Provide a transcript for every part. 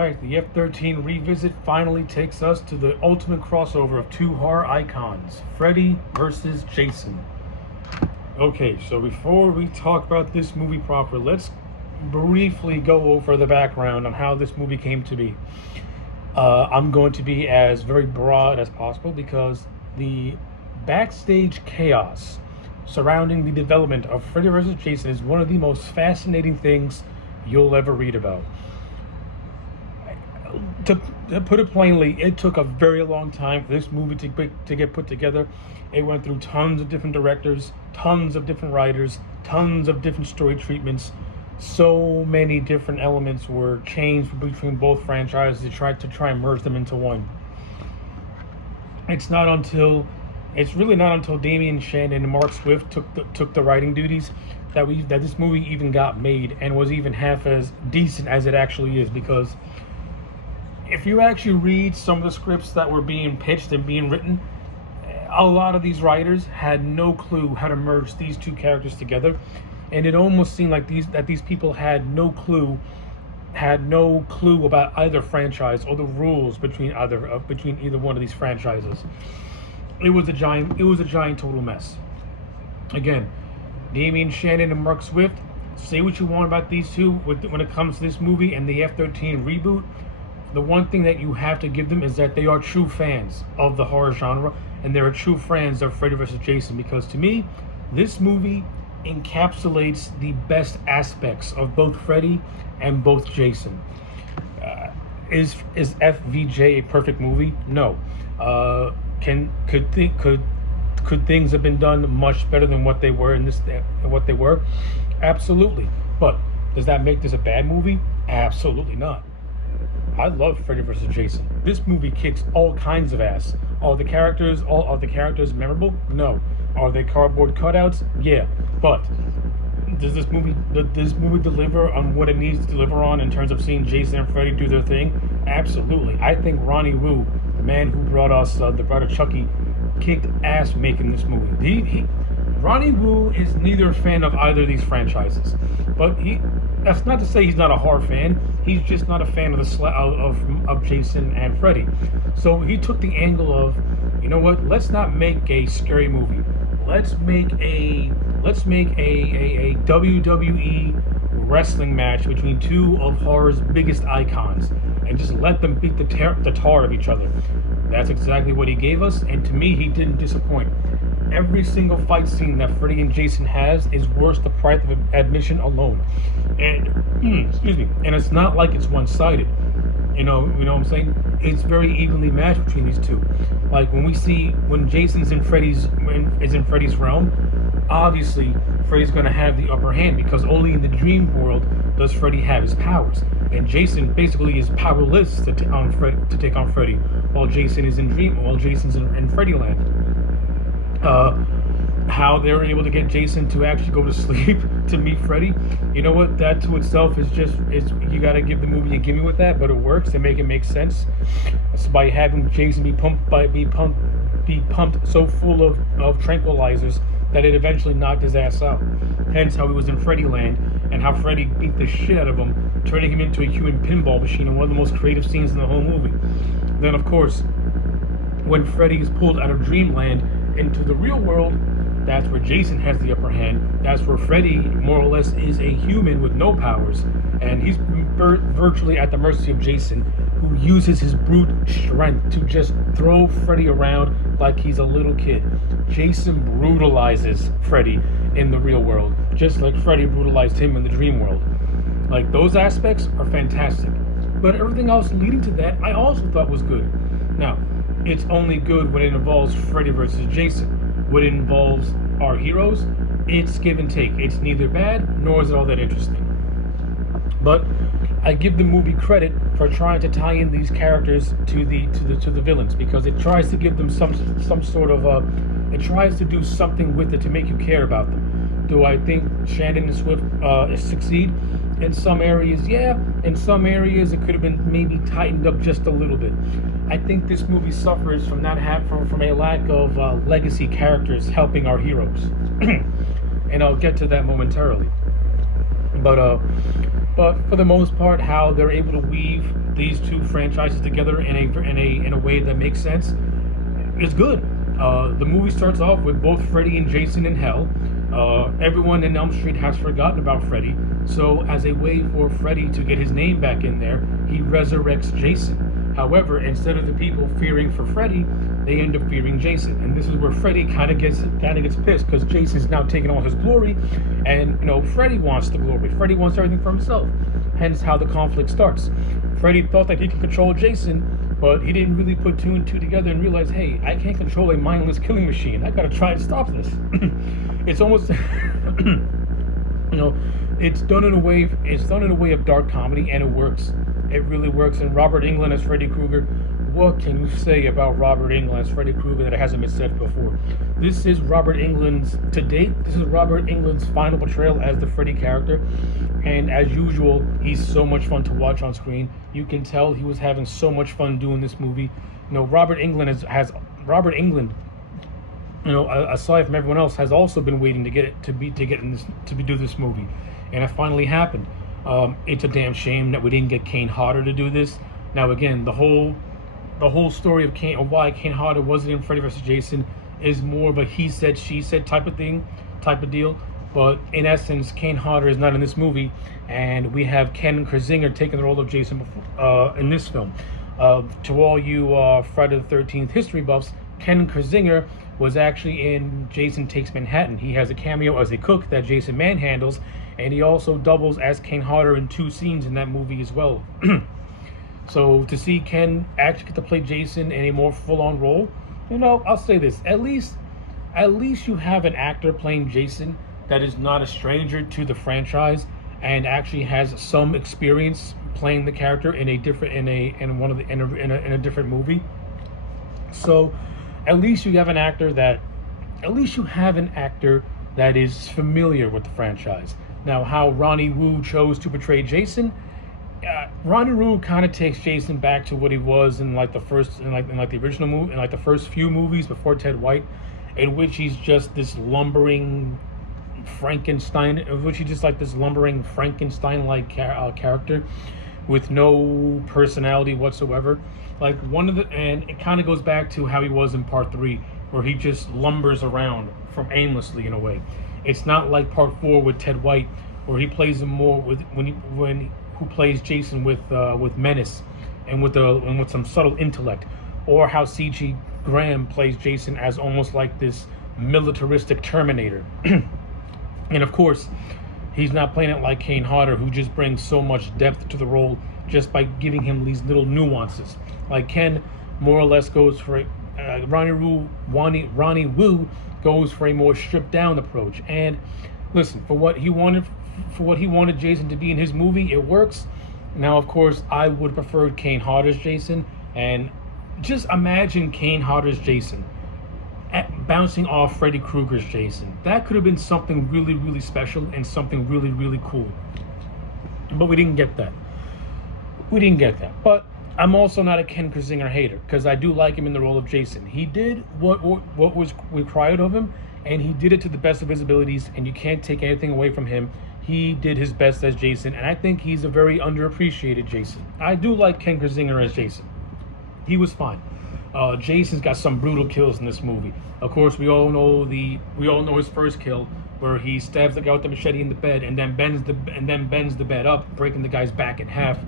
right, the F-13 revisit finally takes us to the ultimate crossover of two horror icons, Freddy versus Jason. Okay, so before we talk about this movie proper, let's briefly go over the background on how this movie came to be. I'm going to be as very broad as possible because the backstage chaos surrounding the development of Freddy vs. Jason is one of the most fascinating things you'll ever read about. To put it plainly, it took a very long time for this movie to get put together. It went through tons of different directors, tons of different writers, tons of different story treatments. So many different elements were changed between both franchises to try and merge them into one. It's really not until Damien Shannon and Mark Swift took the writing duties that this movie even got made and was even half as decent as it actually is. Because if you actually read some of the scripts that were being pitched and being written, a lot of these writers had no clue how to merge these two characters together, and it almost seemed like these people had no clue about either franchise or the rules between either one of these franchises. It was a giant total mess. Again, Damien Shannon and Mark Swift, say what you want about these two when it comes to this movie and the F-13 reboot. The one thing that you have to give them is that they are true fans of the horror genre, and they're true fans of Freddy vs. Jason, because to me, this movie encapsulates the best aspects of both Freddy and both Jason. Is FVJ a perfect movie? No. Could things have been done much better than what they were Absolutely. But does that make this a bad movie? Absolutely not. I love Freddy vs. Jason. This movie kicks all kinds of ass. Are the characters memorable? No. Are they cardboard cutouts? Yeah. But does this movie deliver on what it needs to deliver on in terms of seeing Jason and Freddy do their thing? Absolutely. I think Ronnie Wu, the man who brought us Chucky, kicked ass making this movie. Ronnie Wu is neither a fan of either of these franchises, but that's not to say he's not a horror fan. He's just not a fan of Jason and Freddy. So he took the angle of, you know what? Let's not make a scary movie. Let's make a WWE wrestling match between two of horror's biggest icons, and just let them beat the tar of each other. That's exactly what he gave us, and to me, he didn't disappoint. Every single fight scene that Freddy and Jason has is worth the price of admission alone. And and it's not like it's one-sided. You know what I'm saying? It's very evenly matched between these two. Like when Jason's in Freddy's realm, obviously Freddy's gonna have the upper hand, because only in the dream world does Freddy have his powers, and Jason basically is powerless to take on Freddy, while Jason's in Freddyland. How they were able to get Jason to actually go to sleep to meet Freddy, you know what? That to itself is you gotta give the movie a gimme with that, but it works. They make it make sense. It's by having Jason be pumped so full of tranquilizers that it eventually knocked his ass out. Hence how he was in Freddyland, and how Freddy beat the shit out of him, turning him into a human pinball machine in one of the most creative scenes in the whole movie. Then of course, when Freddy is pulled out of Dreamland into the real world, that's where Jason has the upper hand. That's where Freddy, more or less, is a human with no powers, and he's virtually at the mercy of Jason, who uses his brute strength to just throw Freddy around like he's a little kid. Jason brutalizes Freddy in the real world, just like Freddy brutalized him in the dream world. Like, those aspects are fantastic. But everything else leading to that, I also thought was good. Now, it's only good when it involves Freddy versus Jason. When it involves our heroes, it's give and take. It's neither bad nor is it all that interesting. But I give the movie credit for trying to tie in these characters to the villains, because it tries to give them some sort of it tries to do something with it to make you care about them. Do I think Shannon and Swift succeed? In some areas, yeah. In some areas, it could have been maybe tightened up just a little bit. I think this movie suffers from a lack of legacy characters helping our heroes, and I'll get to that momentarily. But But for the most part, how they're able to weave these two franchises together in a way that makes sense is good. The movie starts off with both Freddy and Jason in hell. Everyone in Elm Street has forgotten about Freddy, so as a way for Freddy to get his name back in there, he resurrects Jason. However, instead of the people fearing for Freddy, they end up fearing Jason, and this is where Freddy kind of gets pissed because Jason's now taking all his glory, and Freddy wants the glory. Freddy wants everything for himself. Hence, how the conflict starts. Freddy thought that he could control Jason, but he didn't really put two and two together and realize, hey, I can't control a mindless killing machine. I gotta try and stop this. It's almost, it's done in a way of dark comedy, and it works. It really works. And Robert Englund as Freddy Krueger, what can you say about Robert Englund as Freddy Krueger that hasn't been said before? This is Robert Englund's final portrayal as the Freddy character, and as usual, he's so much fun to watch on screen. You can tell he was having so much fun doing this movie. Robert Englund aside from everyone else, has also been waiting to do this movie, and it finally happened. It's a damn shame that we didn't get Kane Hodder to do this. Now again, the whole story of why Kane Hodder wasn't in Freddy vs. Jason is more of a he said she said type of deal. But in essence, Kane Hodder is not in this movie, and we have Ken Krasinger taking the role of Jason in this film. To all you Friday the 13th history buffs, Ken Krasinger was actually in Jason Takes Manhattan. He has a cameo as a cook that Jason manhandles, and he also doubles as Kane Hodder in 2 scenes in that movie as well. So to see Ken actually get to play Jason in a more full-on role, I'll say this: at least you have an actor playing Jason that is not a stranger to the franchise and actually has some experience playing the character in a different movie. So at least you have an actor that is familiar with the franchise. Now, how Ronnie Wu chose to portray Jason, Ronnie Wu kind of takes Jason back to what he was in the original movie, in the first few movies before Ted White, in which he's just this lumbering Frankenstein-like character with no personality whatsoever. And it kind of goes back to how he was in Part 3, where he just lumbers around aimlessly in a way. It's not like Part 4 with Ted White, where he plays him more who plays Jason with menace and with some subtle intellect, or how C.G. Graham plays Jason as almost like this militaristic Terminator. And of course, he's not playing it like Kane Hodder, who just brings so much depth to the role just by giving him these little nuances. Like Ken more or less goes for Ronnie Wu goes for a more stripped down approach. And listen, for what he wanted Jason to be in his movie, it works. Now, of course, I would have preferred Kane Hodder's Jason, and just imagine Kane Hodder's Jason bouncing off Freddy Krueger's Jason. That could have been something really, really special and something really, really cool. But we didn't get that. But I'm also not a Ken Krasinger hater, because I do like him in the role of Jason. He did what was required of him, and he did it to the best of his abilities, and you can't take anything away from him. He did his best as Jason, and I think he's a very underappreciated Jason. I do like Ken Krasinger as Jason. He was fine. Jason's got some brutal kills in this movie. Of course, we all know his first kill, where he stabs the guy with the machete in the bed and then bends the bed up, breaking the guy's back in half.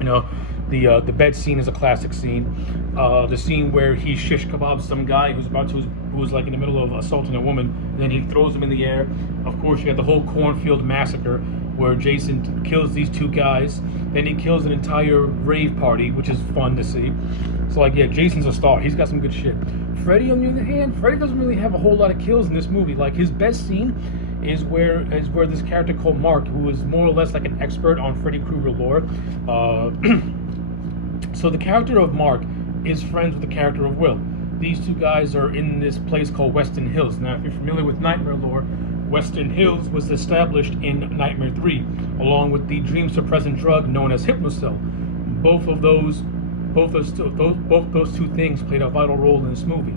The bed scene is a classic scene. The scene where he shish kebabs some guy who was like in the middle of assaulting a woman, and then he throws him in the air. Of course, you got the whole cornfield massacre where Jason kills these 2 guys. Then he kills an entire rave party, which is fun to see. So Jason's a star. He's got some good shit. Freddy, on the other hand, Freddy doesn't really have a whole lot of kills in this movie. Like, his best scene is where this character called Mark, who is more or less like an expert on Freddy Krueger lore. So the character of Mark is friends with the character of Will. These 2 guys are in this place called Weston Hills. Now, if you're familiar with Nightmare lore, Weston Hills was established in Nightmare 3, along with the dream suppressant drug known as Hypnocell. Both those 2 things played a vital role in this movie.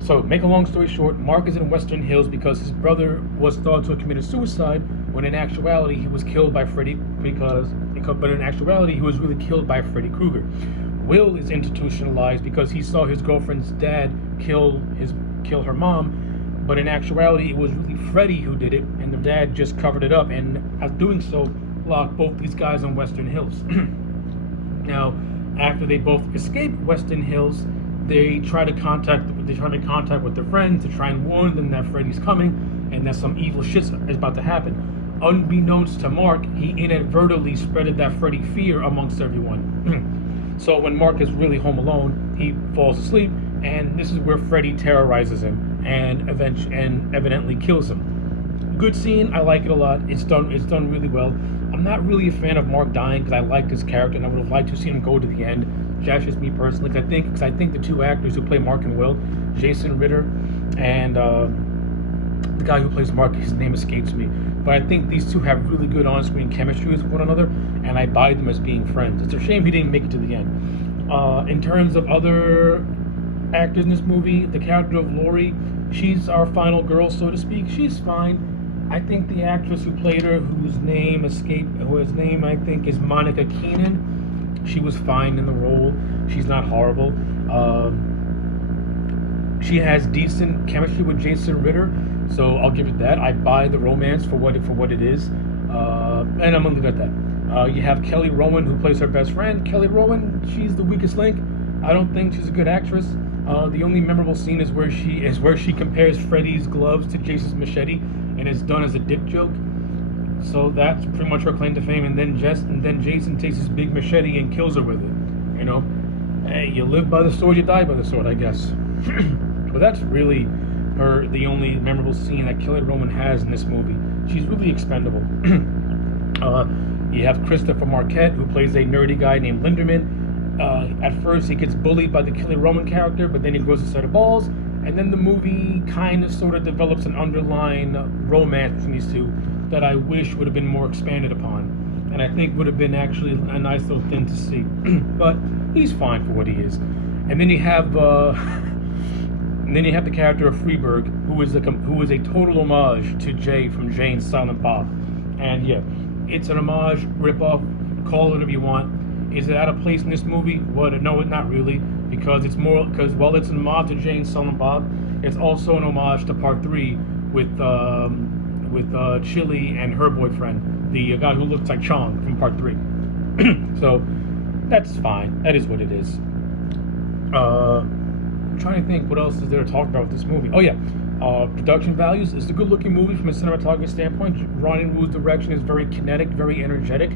So, make a long story short, Mark is in Western Hills because his brother was thought to have committed suicide, when in actuality he was killed by Freddy but in actuality he was really killed by Freddy Krueger. Will is institutionalized because he saw his girlfriend's dad kill her mom, but in actuality it was really Freddy who did it, and the dad just covered it up, and as doing so locked both these guys on Western Hills. Now, after they both escape Western Hills, they try to contact with their friends to try and warn them that Freddy's coming and that some evil shit is about to happen. Unbeknownst to Mark, he inadvertently spreaded that Freddy fear amongst everyone. So when Mark is really home alone, he falls asleep, and this is where Freddy terrorizes him and evidently kills him. Good scene, I like it a lot. It's done really well. I'm not really a fan of Mark dying because I liked his character and I would have liked to see him go to the end. That's just me personally, because I think the two actors who play Mark and Will, Jason Ritter and the guy who plays Mark, his name escapes me, but I think these two have really good on-screen chemistry with one another, and I buy them as being friends. It's a shame he didn't make it to the end. In terms of other actors in this movie, the character of Laurie, she's our final girl, so to speak. She's fine. I think the actress who played her, whose name I think is Monica Keenan, she was fine in the role. She's not horrible. She has decent chemistry with Jason Ritter, so I'll give it that. I buy the romance for what it is, and I'm gonna leave it at that. You have Kelly Rowan, who plays her best friend. Kelly Rowan, she's the weakest link. I don't think she's a good actress. The only memorable scene is where she compares Freddy's gloves to Jason's machete, and it's done as a dick joke. So that's pretty much her claim to fame. And then Jason takes his big machete and kills her with it. You know, hey, you live by the sword, you die by the sword, I guess. But that's really the only memorable scene that Kelly Rowan has in this movie. She's really expendable. You have Christopher Marquette, who plays a nerdy guy named Linderman. At first, he gets bullied by the Kelly Rowan character, but then he grows a set of balls, and then the movie kind of sort of develops an underlying romance between these two that I wish would have been more expanded upon, and I think would have been actually a nice little thing to see. But he's fine for what he is. And then you have the character of Freeberg, who is a total homage to Jay from Jay and Silent Bob. And yeah, it's an homage, rip-off, call it whatever you want. Is it out of place in this movie? Well, no, not really, because while it's an homage to Jay and Silent Bob, it's also an homage to Part 3 with Chili and her boyfriend, the guy who looks like Chong from Part 3. So that's fine. That is what it is. I'm trying to think what else is there to talk about with this movie. Oh yeah, production values. It's a good-looking movie from a cinematography standpoint. Ronnie Wu's direction is very kinetic, very energetic.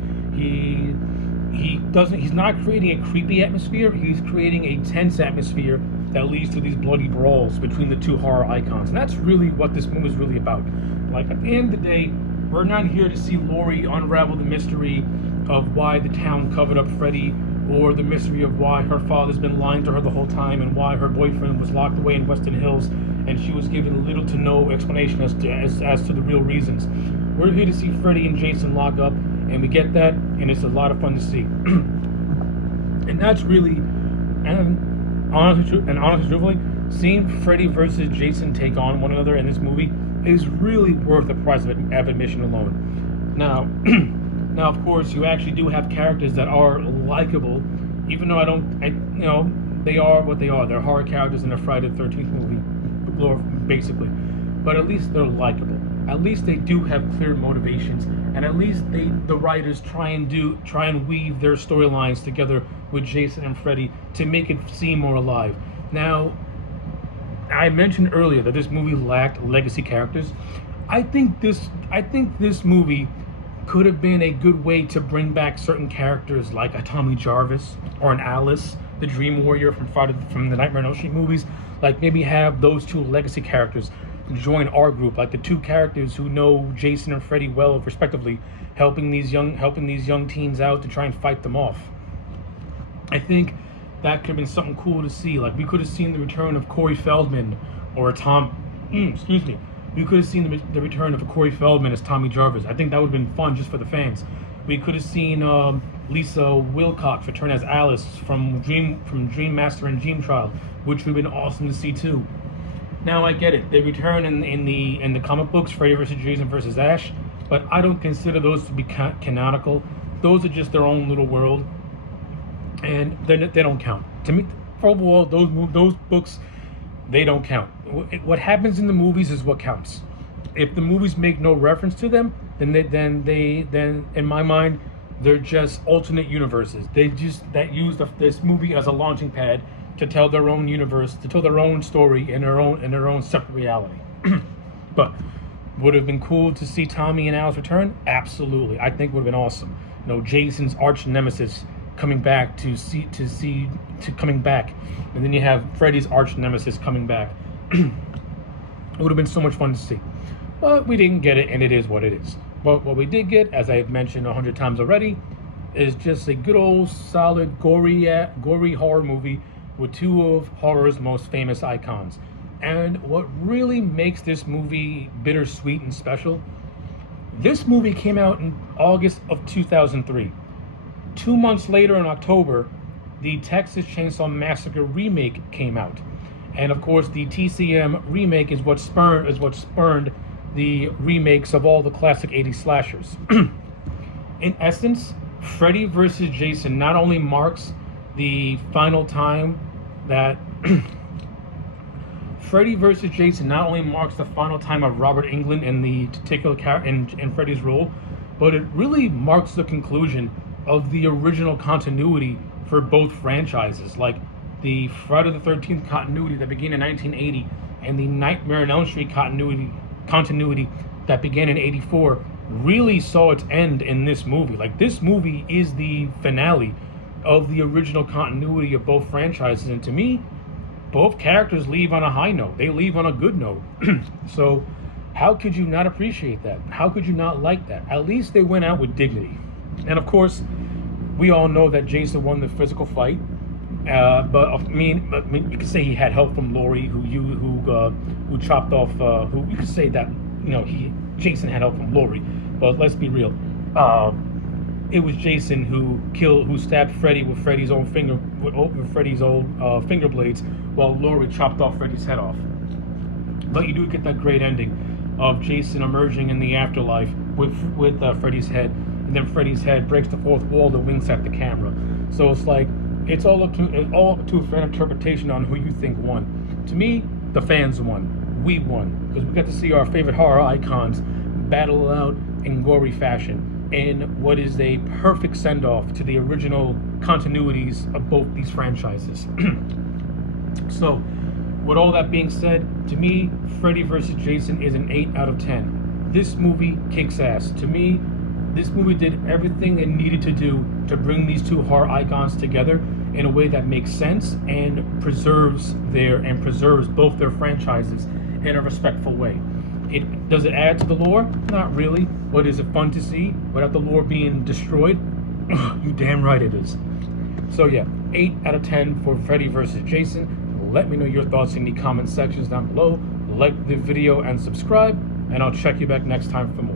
He's not creating a creepy atmosphere. He's creating a tense atmosphere that leads to these bloody brawls between the two horror icons, and that's really what this movie is really about. Like, at the end of the day, we're not here to see Laurie unravel the mystery of why the town covered up Freddy, or the mystery of why her father's been lying to her the whole time, and why her boyfriend was locked away in Western Hills, and she was given little to no explanation as to the real reasons. We're here to see Freddy and Jason lock up, and we get that, and it's a lot of fun to see. And that's really, and honestly, truthfully, seeing Freddy versus Jason take on one another in this movie is really worth the price of admission alone. Now, of course, you actually do have characters that are likable, even though they are what they are. They're horror characters in a Friday the 13th movie, basically. But at least they're likable. At least they do have clear motivations, and at least the writers try and weave their storylines together with Jason and Freddy to make it seem more alive. Now, I mentioned earlier that this movie lacked legacy characters. I think this movie could have been a good way to bring back certain characters like a Tommy Jarvis or an Alice, the Dream Warrior from the Nightmare on Elm Street movies. Like, maybe have those two legacy characters join our group, like the two characters who know Jason and Freddy well, respectively, helping these young teens out to try and fight them off. I think that could have been something cool to see. Like, we could have seen the return of Corey Feldman or we could have seen the return of Corey Feldman as Tommy Jarvis. I think that would have been fun just for the fans. We could have seen Lisa Wilcox return as Alice from Dream Master and Dream Child, which would have been awesome to see too. Now I get it. They return in the comic books, Freddy vs. Jason vs. Ash, but I don't consider those to be canonical. Those are just their own little world, and they don't count to me. Overall, those books, they don't count. What happens in the movies is what counts. If the movies make no reference to them, then in my mind, they're just alternate universes. They just use this movie as a launching pad to tell their own universe, to tell their own story in their own separate reality. But would it have been cool to see Tommy and Al's return? Absolutely. I think it would have been awesome. Jason's arch nemesis coming back coming back, and then you have Freddy's arch nemesis coming back. It would have been so much fun to see, but we didn't get it, and it is what it is. But what we did get, as I've mentioned 100 times already, is just a good old solid gory horror movie with two of horror's most famous icons. And what really makes this movie bittersweet and special, this movie came out in August of 2003. 2 months later, in October, the Texas Chainsaw Massacre remake came out, and of course, the TCM remake is what spurned the remakes of all the classic '80s slashers. In essence, Freddy vs. Jason not only marks the final time that Freddy vs. Jason not only marks the final time of Robert Englund in the particular in Freddy's role, but it really marks the conclusion of the original continuity for both franchises, like the Friday the 13th continuity that began in 1980 and the Nightmare on Elm Street continuity that began in '84 really saw its end in this movie. Like, this movie is the finale of the original continuity of both franchises, and to me, both characters leave on a high note. They leave on a good note. So how could you not appreciate that? How could you not like that? At least they went out with dignity. And of course, we all know that Jason won the physical fight. But I mean, you could say he had help from Laurie, who chopped off. Who you could say that Jason had help from Laurie. But let's be real. It was Jason who stabbed Freddy with Freddy's own finger blades, while Laurie chopped off Freddy's head off. But you do get that great ending of Jason emerging in the afterlife with Freddy's head, and then Freddy's head breaks the fourth wall that winks at the camera. So it's like it's all up to a fan interpretation on who you think won. To me, the fans won. We won because we got to see our favorite horror icons battle out in gory fashion in what is a perfect send-off to the original continuities of both these franchises. So, with all that being said, to me, Freddy vs. Jason is an 8 out of 10. This movie kicks ass. To me, this movie did everything it needed to do to bring these two horror icons together in a way that makes sense and preserves both their franchises in a respectful way. Does it add to the lore? Not really. But is it fun to see without the lore being destroyed? You damn right it is. So yeah, 8 out of 10 for Freddy vs. Jason. Let me know your thoughts in the comment sections down below. Like the video and subscribe, and I'll check you back next time for more.